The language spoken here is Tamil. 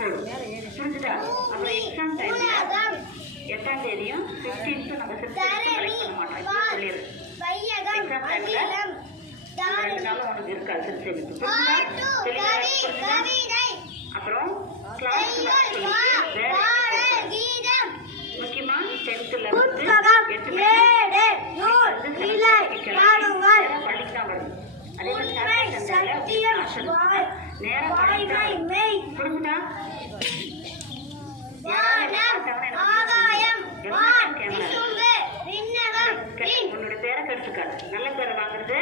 புரிஞ்சுதா? அப்புறம் எக்ஸாம் டைம்ல 8ஆம் தேதியும் 15th நம்ம செலக்ட் பண்ண மாட்டோம். சொல்லிடு எக்ஸாம் டைம்ல 2 நாளும் உனக்கு இருக்காது சிறுசேமிப்பு. புரிஞ்சுதா? அப்புறம் கிளாஸ் முக்கியமா 10th 11th 8 பள்ளிக்கு தான் வருது. அதே மாதிரி நேரம் புரிஞ்சுதா?